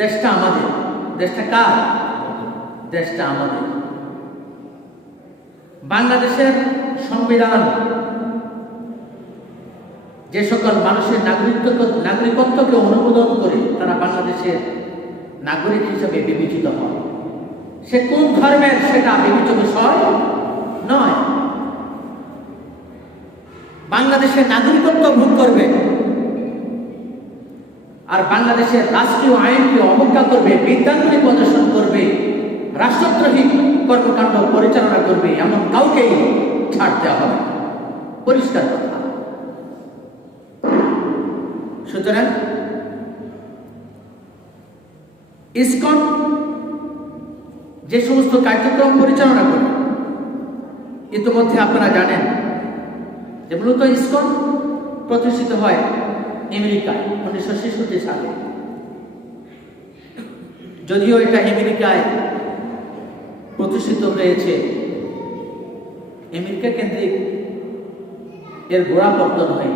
দেশটা আমাদের। দেশটা কার? দেশটা আমাদের। বাংলাদেশের সংবিধান যে সকল মানুষের নাগরিকত্বকে অনুমোদন করে তারা বাংলাদেশের নাগরিক হিসেবে বিবেচিত হয়। সে কোন ধর্মের সেটা বিবেচ্য বিষয় নয়। বাংলাদেশের নাগরিকত্ব ভোগ করবে আর বাংলাদেশের রাষ্ট্রীয় আইনকে অবজ্ঞা করবে, বিদ্যাঙ্গুলি প্রদর্শন করবে, রাষ্ট্রদ্রোহী কর্মকাণ্ড পরিচালনা করবে, এমন কাউকেই ছাড় দেওয়া হবে। পরিষ্কার কথা। সুতরাং ইসকন যে সমস্ত কার্যক্রম পরিচালনা করে, ইতিমধ্যে আপনারা জানেন যে মূলত ইসকন প্রতিষ্ঠিত হয় আমেরিকায় 1966 সালে। যদিও এটা আমেরিকায় প্রতিষ্ঠিত হয়েছে, আমেরিকা কেন্দ্রিক এর গোড়াপত্তন হয়।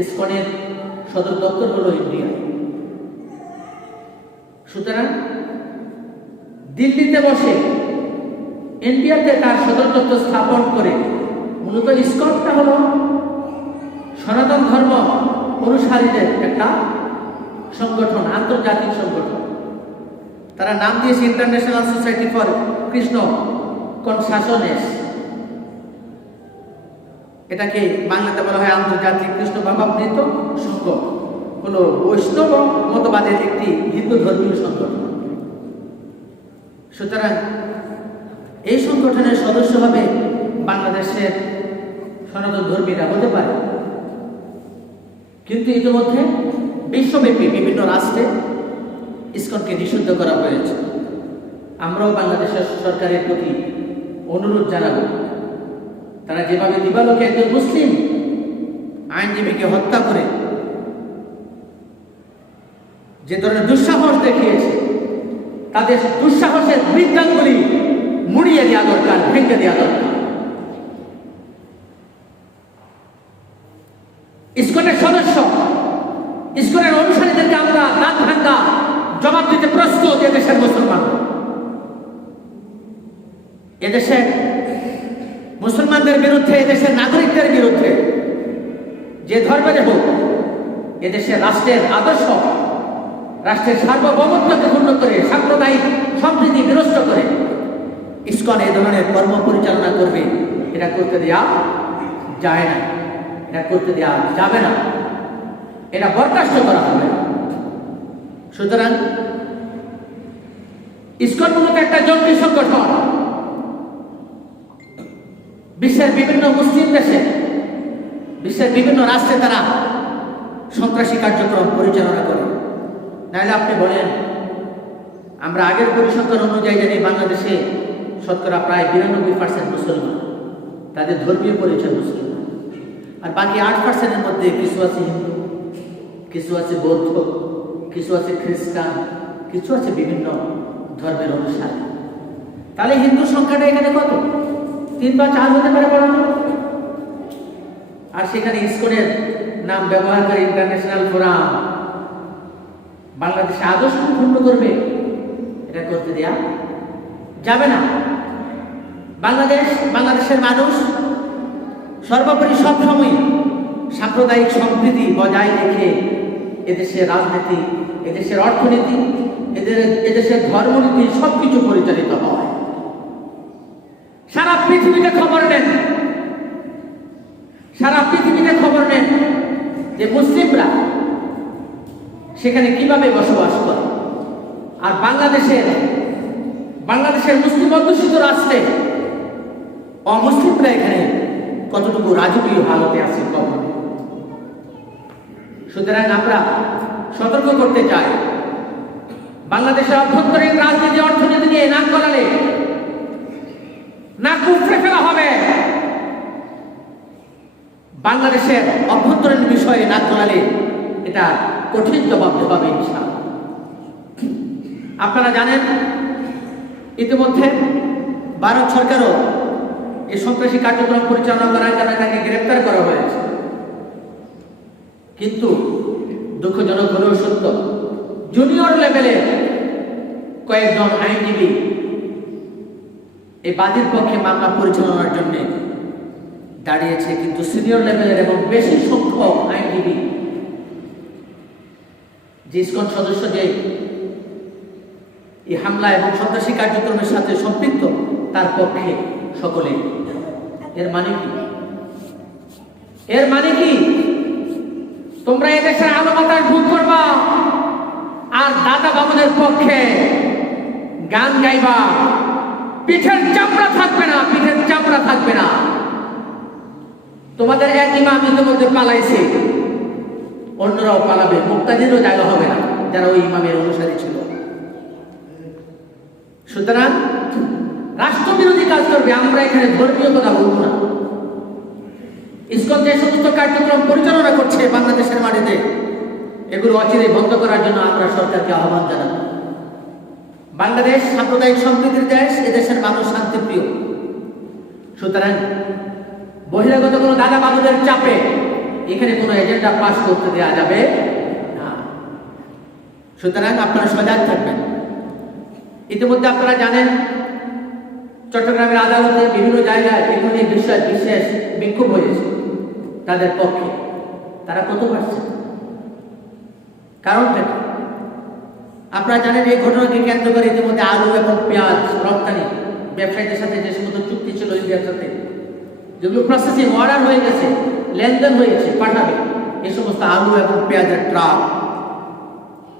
ইসকনের সদর দপ্তর হলো ইন্ডিয়া। সুতরাং দিল্লিতে বসে ইন্ডিয়াতে তার সদর দপ্তর স্থাপন করে মূলত ইসকনটা হলো সনাতন ধর্ম অনুসারীদের একটা সংগঠন, আন্তর্জাতিক সংগঠন। তারা নাম দিয়েছে international society for Krishna consciousness. এটাকে বাংলাতে বলা হয় আন্তর্জাতিক কৃষ্ণ ভাবামৃত সংঘ। হলো বৈষ্ণব মতবাদের একটি হিন্দু ধর্মীয় সংগঠন। সুতরাং এই সংগঠনের সদস্য হবে বাংলাদেশের সনাতন ধর্মীরা হতে পারে, কিন্তু ইতিমধ্যে বিশ্বব্যাপী বিভিন্ন রাষ্ট্রে ইসকনকে নিষিদ্ধ করা হয়েছে। আমরাও বাংলাদেশের সরকারের প্রতি অনুরোধ জানাবো, তারা যেভাবে দিবালোকে একজন মুসলিম আইনজীবীকে হত্যা করে যে ধরনের দুঃসাহস দেখিয়েছে, তাদের দুঃসাহসের বৃত্তাঙ্গুলি মুড়িয়ে দেওয়া দরকার, ভেঙে দেওয়া দরকার। ইসকনের সদস্য, ইসকনের অনুসারীদেরকে আমরা দাঁত ভাঙ্গা জবাব দিতে প্রস্তুত। এদেশের মুসলমান, এদেশের মুসলমানদের বিরুদ্ধে, এদেশের নাগরিকদের বিরুদ্ধে যে ধর্মের হোক, এদেশের রাষ্ট্রের আদর্শ, রাষ্ট্রের সার্বভৌমত্বকে ক্ষুণ্ণ করে, সাম্প্রদায়িক সম্প্রীতি বিনষ্ট করে ইসকন এই ধরনের কর্ম পরিচালনা করবে। এটা করতে দেওয়া যায় না, এটা করতে দেওয়া যাবে না, এটা বরখাস্ত করা হবে না। সুতরাং ইসকন মূলত একটা জঙ্গি সংগঠন। বিশ্বের বিভিন্ন মুসলিম দেশে, বিশ্বের বিভিন্ন রাষ্ট্রে তারা সন্ত্রাসী কার্যক্রম পরিচালনা করে। নাহলে আপনি বলেন, আমরা আগের পরিসংখ্যান অনুযায়ী জানি বাংলাদেশে শতকরা প্রায় 92% মুসলমান, তাদের ধর্মীয় পরিচয় মুসলিম, আর বাকি 8%-এর মধ্যে কিছু আছে হিন্দু, কিছু আছে বৌদ্ধ, কিছু আছে খ্রিস্টান, কিছু আছে বিভিন্ন ধর্মের অনুসারী। তাহলে হিন্দু সংখ্যাটা এখানে কত? 3 বা 4 হতে পারে বড়। আর সেখানে ইসকনের নাম ব্যবহার করে ইন্টারন্যাশনাল ফোরাম বাংলাদেশে আদর্শ পূর্ণ করবে, এটা করতে দেয়া যাবে না। বাংলাদেশের মানুষ সর্বোপরি সবসময় সাম্প্রদায়িক সম্প্রীতি বজায় রেখে এদেশের রাজনীতি, এদেশের অর্থনীতি, এদেশের ধর্মনীতি সবকিছু পরিচালিত হয়। সারা পৃথিবীতে খবর নেন, সারা পৃথিবীতে খবর নেন যে মুসলিমরা সেখানে কিভাবে বসবাস করে, আর বাংলাদেশের মুসলিম অধ্যুষিত রাষ্ট্রে অমুসলিমরা এখানে কতটুকু রাজকীয় হালতে আছে কখন। সুতরাং আমরা সতর্ক করতে চাই, বাংলাদেশের অভ্যন্তরীণ রাজনীতি অর্থনীতি নিয়ে নাক গলালে নাক উফরে ফেলা হবে। বাংলাদেশের অভ্যন্তরীণ বিষয়ে নাক গলালে এটা কঠিন জবাব দেওয়া হবে ইনশাআল্লাহ। আপনারা জানেন ইতিমধ্যে ভারত সরকারও এই সন্ত্রাসী কার্যক্রম পরিচালনা করার কারণে তাকে গ্রেপ্তার করা হয়েছে। কিন্তু দুঃখজনক হলেও সত্য, জুনিয়র লেভেলে কয়েকজন আইনজীবী এই বাদীর পক্ষে মামলা পরিচালনার জন্য দাঁড়িয়েছে, কিন্তু সিনিয়র লেভেলের এবং বেশি সংখ্যক আইনজীবী যে ইসকন সদস্য যে এই হামলা এবং সন্ত্রাসী কার্যক্রমের সাথে সম্পৃক্ত তার পক্ষে সকলে। এর মানে কি? এর মানে কি? তোমরা এদেশের আলো বাতাস ভোগ করবা আর দাদা বাবুদের পক্ষে গান গাইবা, পিঠের চামড়া থাকবে না, পিঠের চামড়া থাকবে না। তোমাদের এক ইমাম ইতিমধ্যে পালাইছে, অন্যরাও পালাবে, মুক্তাদিরও জায়গা হবে না যারা ওই ইমামের অনুসারী ছিল। সুতরাং রাষ্ট্রবিরোধী কাজ করবে, আমরা এখানে ধর্মীয় কথা বলবো না। ইসকন যে সমস্ত কার্যক্রম পরিচালনা করছে বাংলাদেশের মাটিতে, এগুলো অচিরেই বন্ধ করার জন্য আমরা সরকারকে আহ্বান জানাব। বাংলাদেশ সাম্প্রদায়িক সম্প্রীতির দেশ, এদেশের মানুষ শান্তিপ্রিয়। সুতরাং বহিরাগত কোনো দাদা বাবুদের চাপে এখানে কোনো এজেন্ডা পাস করতে দেওয়া যাবে না। সুতরাং আপনারা সজাগ থাকবেন। ইতিমধ্যে আপনারা জানেন চট্টগ্রামের আদালতে বিভিন্ন জায়গায় এখানে বিশেষ বিক্ষোভ হয়েছে তাদের পক্ষে। তারা কত পারছে? কারণটা কি? আপনারা জানেন এই ঘটনাকে কেন্দ্র করে ইতিমধ্যে আলু এবং পেঁয়াজ রপ্তানি ব্যবসায়ীদের সাথে যে সমস্ত চুক্তি ছিল ইন্ডিয়ার সাথে, যেগুলো প্রসেসিং অর্ডার হয়ে গেছে, লেনদেন হয়েছে, পাঠাবে, এই সমস্ত আলু এবং পেঁয়াজের ট্রাক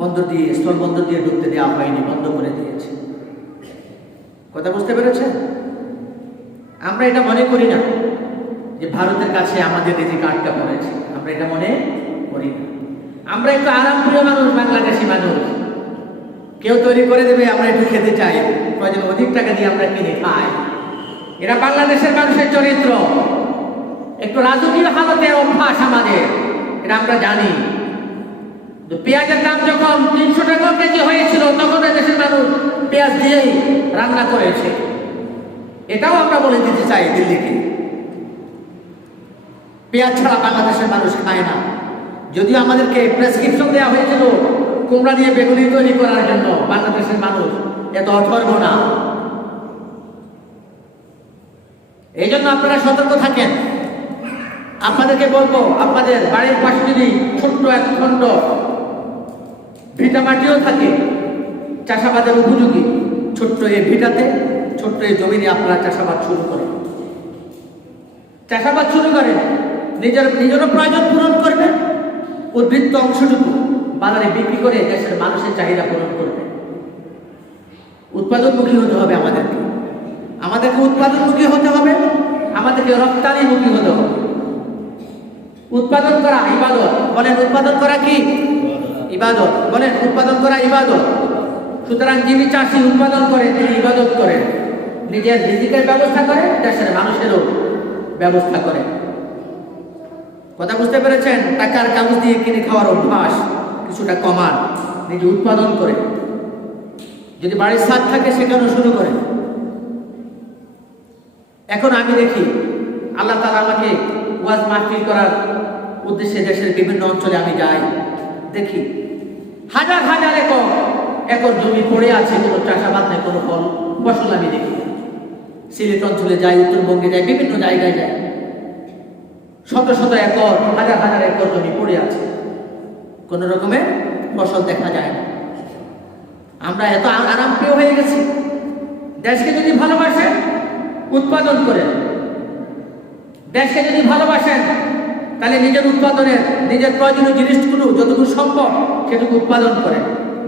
বন্দর দিয়ে, স্থল বন্দর দিয়ে ঢুকতে দেওয়া হয়নি, বন্ধ করে দিয়েছে। কথা বুঝতে পেরেছেন? আমরা এটা মনে করি না যে ভারতের কাছে আমাদের রিজিক আটকা পড়েছে, আমরা এটা মনে করি না। আমরা একটু আরামপ্রিয় মানুষ, বাংলাদেশি মানুষ। কেউ তৈরি করে দেবে, আমরা একটু খেতে চাই, প্রয়োজন অধিক টাকা দিয়ে আমরা কিনে খাই। এরা বাংলাদেশের মানুষের চরিত্র, একটু রাজকীয় হালতের অভ্যাস আমাদের, এটা আমরা জানি। পেঁয়াজের দাম যখন 300 টাকা কেজি হয়েছিল, তখন দেশের মানুষ পেঁয়াজ দিয়েই রান্না করেছে। এটাও আমরা বলে দিতে চাই দিল্লিকে, পেঁয়াজ ছাড়া বাংলাদেশের মানুষ খায় না। যদিও আমাদেরকে প্রেসক্রিপশন দেওয়া হয়েছিল কুমড়া দিয়ে বেগুনি তৈরি করার জন্য, বাংলাদেশের মানুষ এত অথর্ব না। এই জন্য আপনারা সতর্ক থাকেন। আপনাদেরকে বলবো, আপনাদের বাড়ির পাশে যদি ছোট্ট এক খণ্ড ভিটা মাটিও থাকে, চাষাবাদের উপযোগী, ছোট্ট এই ভিটাতে, ছোট্ট এই জমিনে আপনারা চাষাবাদ শুরু করেন। চাষাবাদ শুরু করেন, নিজেরও প্রয়োজন পূরণ করবেন, উদ্বৃত্ত অংশটুকু বাজারে বিক্রি করে দেশের মানুষের চাহিদা পূরণ করবেন। উৎপাদনমুখী হতে হবে আমাদেরকে উৎপাদনমুখী হতে হবে, আমাদেরকে রপ্তানিমুখী হতে হবে। উৎপাদন করা ইবাদত, বলেন উৎপাদন করা কি ইবাদত? বলেন উৎপাদন করা ইবাদত। সুতরাং যিনি চাষি উৎপাদন করেন, তিনি ইবাদত করেন, নিজের রিজিকের ব্যবস্থা করেন, দেশের মানুষেরও ব্যবস্থা করেন। কথা বুঝতে পেরেছেন? টাকার কাগজ দিয়ে কিনে খাওয়ার অভ্যাস কিছুটা কমান, নিজে উৎপাদন করে। যদি বাড়ির ছাদ থাকে সেখানেও শুরু করে। এখন আমি দেখি আল্লাহ তাআলা আমাকে ওয়াজ মাহফিল করার উদ্দেশ্যে দেশের বিভিন্ন অঞ্চলে আমি যাই, দেখি হাজার হাজার একর জমি পড়ে আছে, কোনো চাষাবাদ নেই, কোনো ফসল আমি দেখি। সিলেট অঞ্চলে যাই, উত্তরবঙ্গে যাই, বিভিন্ন জায়গায় যাই, শত শত একর, হাজার হাজার একর জমি পড়ে আছে, কোনো রকমের ফসল দেখা যায় না। আমরা এত আরামপ্রিয় হয়ে গেছি। দেশকে যদি ভালোবাসেন উৎপাদন করেন, দেশকে যদি ভালোবাসেন তাহলে নিজের উৎপাদনের, নিজের প্রয়োজনীয় জিনিসগুলো যতটুকু সম্ভব সেটুকু উৎপাদন করেন,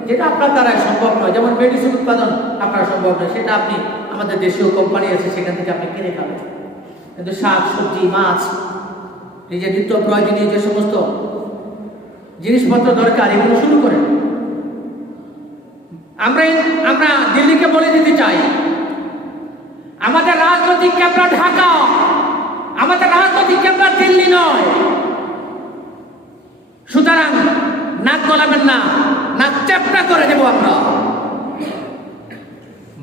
যেটা আপনার দ্বারা সম্ভব নয়। যেমন মেডিসিন উৎপাদন আপনার সম্ভব নয়, সেটা আপনি, আমাদের দেশীয় কোম্পানি আছে সেখান থেকে আপনি কিনে খাবেন। কিন্তু শাক সবজি মাছ, নিজের নিত্য প্রয়োজনীয় যে সমস্ত জিনিসপত্র দরকার, এগুলো শুরু করেন। আমরা দিল্লিকে বলে দিতে চাই, আমাদের রাজনৈতিক কেন্দ্র ঢাকা, আমাদের রাজনৈতিক কেন্দ্র দিল্লি নয়। সুতরাং নাক গলাবেন না, নাক চ্যাপটা করে দেব আমরা।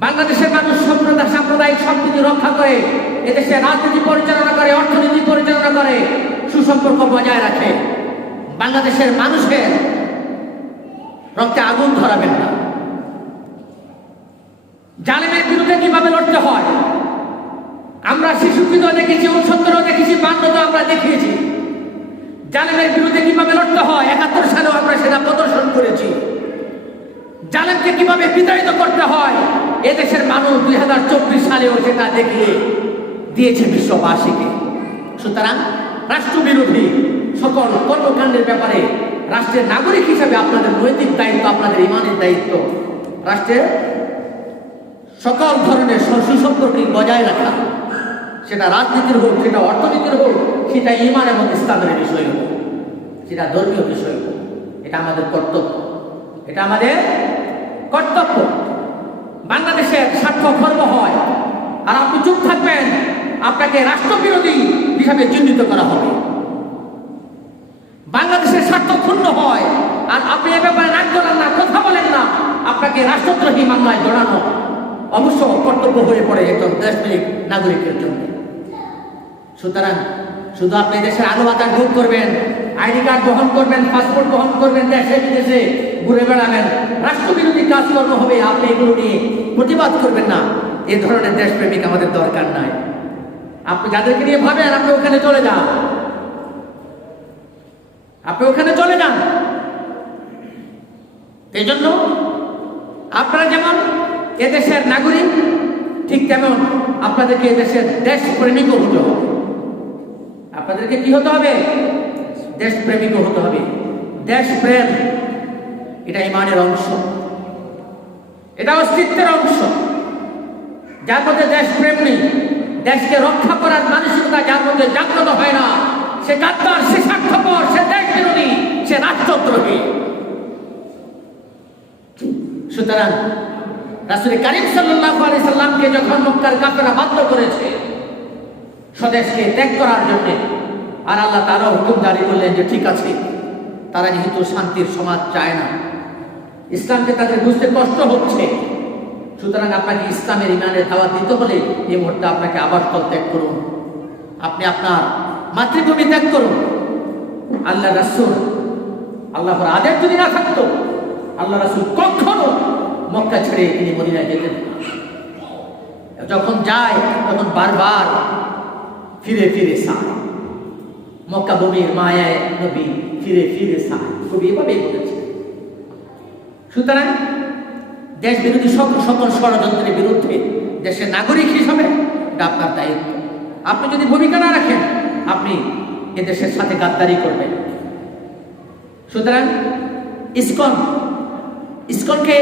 বাংলাদেশের মানুষ সাম্প্রদায়িক সম্প্রীতি রক্ষা করে, এদেশে রাজনীতি পরিচালনা করে, অর্থনীতি পরিচালনা করে, সুসম্পর্ক বজায় রাখে। বাংলাদেশের মানুষের রক্তে আগুন ধরাবেন না। জালেমের বিরুদ্ধে কিভাবে লড়তে হয় আমরা শিশুকেও দেখেছি, 69 দেখেছি, 52 আমরা দেখিয়েছি। জালেমের বিরুদ্ধে কিভাবে লড়তে হয় 71 সালেও আমরা সেটা প্রদর্শন করেছি। জালেমকে কিভাবে বিতাড়িত করতে হয় এদেশের মানুষ 2024 সালেও সেটা দেখিয়ে দিয়েছে বিশ্ববাসীকে। সুতরাং রাষ্ট্রবিরোধী সকল কর্মকাণ্ডের ব্যাপারে রাষ্ট্রের নাগরিক হিসেবে আপনাদের নৈতিক দায়িত্ব, আপনাদের ইমানের দায়িত্ব রাষ্ট্রের সকল ধরনের সুসম্পর্ক বজায় রাখা, সেটা রাজনীতির হোক, সেটা অর্থনীতির হোক, সেটা ইমান এবং ইসলামের বিষয় হোক, সেটা ধর্মীয় বিষয় হোক। এটা আমাদের কর্তব্য, এটা আমাদের কর্তব্য। বাংলাদেশের স্বার্থ খর্ব হয় আর আপনি চুপ থাকবেন, আপনাকে রাষ্ট্রবিরোধী হিসাবে চিহ্নিত করা হবে। বাংলাদেশের স্বার্থ ক্ষুণ্ণ হয় আর আপনি এ ব্যাপারে নাক গলান না, কথা বলেন না, আপনাকে রাষ্ট্রদ্রোহী মামলায় জড়ানো অবশ্য কর্তব্য হয়ে পড়ে একজন দেশপ্রেমিক নাগরিকের জন্য। সুতরাং শুধু আপনি দেশের আলো বাতাস ভোগ করবেন, আইডি কার্ড বহন করবেন, পাসপোর্ট বহন করবেন, দেশে বিদেশে ঘুরে বেড়াবেন, রাষ্ট্রবিরোধী কাজকর্ম হবে, আপনি এগুলো নিয়ে প্রতিবাদ করবেন না। এ ধরনের দেশপ্রেমিক আমাদের দরকার নাই। আপনি যাদেরকে নিয়ে ভাবেন আপনি ওখানে চলে যান, আপনি ওখানে চলে যান। এই জন্য আপনারা যেমন এদেশের নাগরিক, ঠিক তেমন আপনাদেরকে এদেশের দেশপ্রেমিকও হতে হবে। আপনাদেরকে কি হতে হবে? দেশপ্রেমিকও হতে হবে। দেশপ্রেম এটা ইমানের অংশ, এটা অস্তিত্বের অংশ। যার মধ্যে দেশপ্রেম নেই, দেশকে রক্ষা করার মানসিকতা যার মধ্যে জাগ্রত হয় না, সে গাদ্দার, সে স্বার্থপর, সে দেশ বিরোধী, সে রাষ্ট্রদ্রোহী। সুতরাং রাসূল কারীম সাল্লাল্লাহু আলাইহি সাল্লামকে যখন মক্কার কাফেররা বাধ্য করেছে স্বদেশকে ত্যাগ করার জন্য, আর আল্লাহ তাআলা হুকুম জারি করলেন যে ঠিক আছে, তারা যেহেতু শান্তির সমাজ চায় না, ইসলামকে তাদের বুঝতে কষ্ট হচ্ছে, সুতরাং আপনাকে ইসলামের ইমানের দাওয়াত দিতে হলে এই মুহূর্তে আপনাকে আবাসস্থল ত্যাগ করুন, আপনি আপনার মাতৃভূমি ত্যাগ করুন। আল্লাহ রাসূল, আল্লাহর আদেশ যদি না থাকতো, আল্লাহ রাসূল কখনো মক্কা ছেড়ে তিনি মদিনায় যেতেন না। যখন যায় তখন বারবার ফিরে ফিরে চায়, মক্কা ভূমির মায়ায় নবী ফিরে ফিরে চায়, কবি এভাবেই বলেছে। সুতরাং দেশ বিরোধী সকল ষড়যন্ত্রের বিরুদ্ধে দেশের নাগরিক হিসাবে এটা আপনার দায়িত্ব। আপনি যদি ভূমিকা না রাখেন, আপনি এদেশের সাথে গাদ্দারি করবেন। সুতরাং ইসকনকে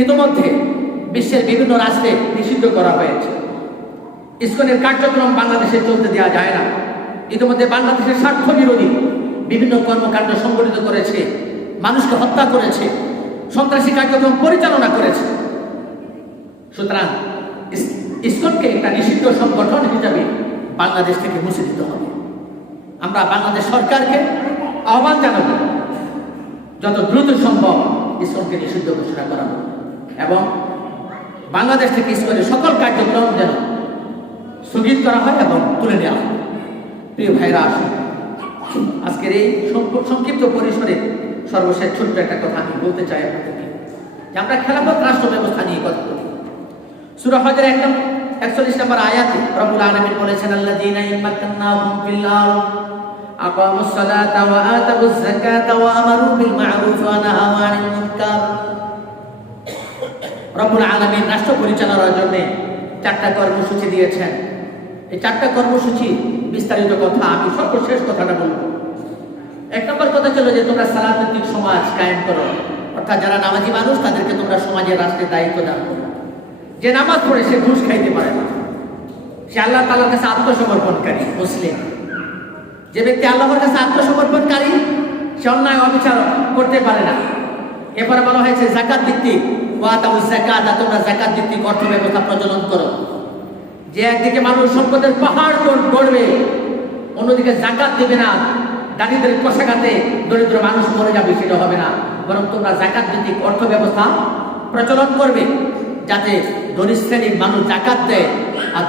ইতিমধ্যে বিশ্বের বিভিন্ন রাষ্ট্রে নিষিদ্ধ করা হয়েছে। ইসকনের কার্যক্রম বাংলাদেশে চলতে দেওয়া যায় না। ইতিমধ্যে বাংলাদেশের স্বার্থ বিরোধী বিভিন্ন কর্মকাণ্ড সংগঠিত করেছে, মানুষকে হত্যা করেছে, সন্ত্রাসী কার্যক্রম পরিচালনা করেছে। সুতরাং ইসকনকে একটা নিষিদ্ধ সংগঠন হিসাবে বাংলাদেশ থেকে মুছে দিতে হবে। আমরা বাংলাদেশ সরকারকে আহ্বান জানাবো যত দ্রুত সম্ভব ইসকনকে নিষিদ্ধ ঘোষণা করা হবে এবং বাংলাদেশ থেকে ইসকনের সকল কার্যক্রম যেন স্থগিত করা হয় এবং তুলে নেওয়া হয়। প্রিয় ভাইরা, আসুন আজকের এই সংক্ষিপ্ত পরিসরে সর্বশেষ ছোট্ট একটা কথা আমি বলতে চাই আপনাদেরকে, যে আমরা খেলাফত রাষ্ট্র ব্যবস্থা নিয়ে কথা বলি। সূরা হজের 41 নম্বর আয়াতে রব্বুল আলামিন বলেছেন, আল্লাযীনা ইম্মাক্কান্নাহুম ফিল আরদ আকামুস সালাতা ওয়া আতাবুজ যাকাতা ওয়া আমারু বিল মা'রুফ ওয়া নাহাউ আনিল মুনকার। রব্বুল আলামিন রাষ্ট্র পরিচালনার জন্য 4টা কর্মসূচি দিয়েছেন। এই 4টা কর্মসূচি বিস্তারিত কথা আমি সর্বশেষ কথাটা বলবো। 1 নম্বর কথা ছিল যে তোমরা সালাত ভিত্তিক সমাজ কায়েম করো, অর্থাৎ যারা নামাজি মানুষ তাদেরকে তোমরা সমাজের রাষ্ট্রের দায়িত্ব দান করো। যে নামাজ পড়ে সে ঘুষ খাইতে পারে না, সে আল্লাহ তাআলার কাছে আত্মসমর্পণকারী মুসলিম। যে ব্যক্তি আল্লাহর কাছে আত্মসমর্পণকারী সে অন্যায় অবিচার করতে পারে না। এরপরে বলা হয়েছে যাকাত ভিত্তিক, ওয়া আতাউজ যাকাত, তোমরা যাকাত ভিত্তিক অর্থ ব্যবস্থা প্রচলন করো। যে একদিকে মানুষ সম্পদের পাহাড় গড়বে, অন্যদিকে যাকাত দেবে না, দারিদ্রের কষাঘাতে দরিদ্র মানুষ মরে যাবে, সেটা হবে না। বরং তোমরা যাকাত ভিত্তিক অর্থ ব্যবস্থা প্রচলন করবে, যাতে ধনী শ্রেণীর মানুষ যাকাত দেয় আর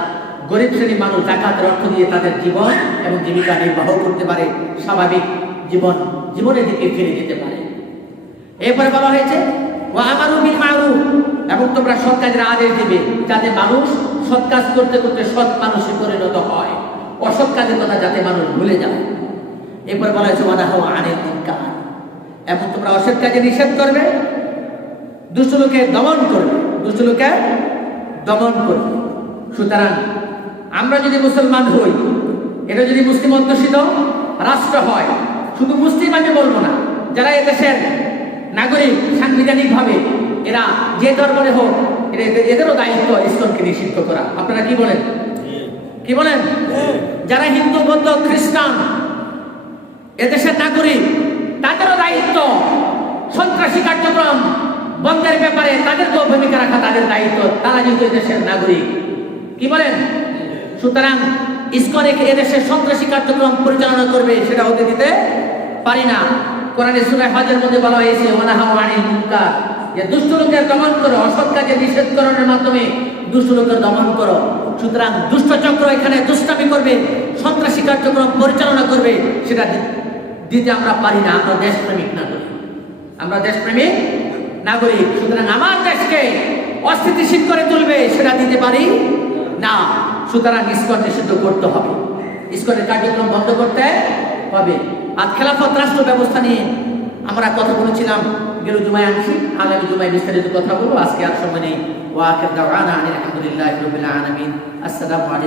গরিব শ্রেণীর মানুষ যাকাতের অর্থ দিয়ে তাদের জীবন এবং জীবিকা নির্বাহ করতে পারে, স্বাভাবিক জীবনের দিকে ফিরে যেতে পারে। এরপরে বলা হয়েছে ওয়া আমারু বিল মারুফ, এবং তোমরা সৎ কাজের আদেশ দিবে, যাতে মানুষ সৎ কাজ করতে করতে সৎ মানুষে পরিণত হয়, অসৎ কাজের কথা যাতে মানুষ ভুলে যায়। এরপর বলা হয়েছে ওয়া নাহাউ আনিল মুনকার, এবং তোমরা অসৎ কাজে নিষেধ করবে, দুষ্ট লোকের দমন করবে, দুষ্ট লোকের দমন করবে। সুতরাং আমরা যদি মুসলমান হই, এটা যদি মুসলিম অধ্যুষিত রাষ্ট্র হয়, শুধু মুসলিম আমি বলবো না, যারা এদেশের নাগরিক সাংবিধানিকভাবে এরা যে ধর্মের হোক, এদেরও দায়িত্ব ইসলামকে নিষিদ্ধ করা। আপনারা কি বলেন? কি বলেন? যারা হিন্দু, বৌদ্ধ, খ্রিস্টান এদেশের নাগরিক, তাদেরও দায়িত্ব সন্ত্রাসী কার্যক্রম বন্ধের ব্যাপারে তাদেরকেও ভূমিকা রাখা তাদের দায়িত্ব, তারা যেহেতু এদেশের নাগরিক। কি বলেন? সুতরাং ইসকন এদেশের সন্ত্রাসী কার্যক্রম পরিচালনা করবে, সেটা হতে দিতে পারি না। কোরআনে সূরা হজের মধ্যে বলা হয়েছে ওয়া নাহাউ আনিল মুনকার, যে দুষ্ট লোকের দমন করো, অসৎ কাজে নিষেধকরণের মাধ্যমে দুষ্ট লোকের দমন করো। সুতরাং দুষ্ট চক্র এখানে দুষ্টামি করবে, সন্ত্রাসী কার্যক্রম পরিচালনা করবে, সেটা দিতে আমরা পারি না। আমরা দেশপ্রেমিক নাগরিক, আমরা দেশপ্রেমিক নাগরিক। সুতরাং আমার দেশকে অস্থিতিশীল করে তুলবে, সেটা দিতে পারি না। সুতরাং ইসকন নিষিদ্ধ করতে হবে, ইসকনের কার্যক্রম বন্ধ করতে হবে। আর খেলাফত রাষ্ট্র ব্যবস্থা নিয়ে আমরা কথা বলেছিলাম গেল জুমায়, আনছি আগামী জুমায় বিস্তারিত কথা বলবো। আজকে আর সময় নেই। ওয়া আখির দাওয়ানা আলহামদুলিল্লাহি রাব্বিল আলামিন। আসসালামু আলাইকুম।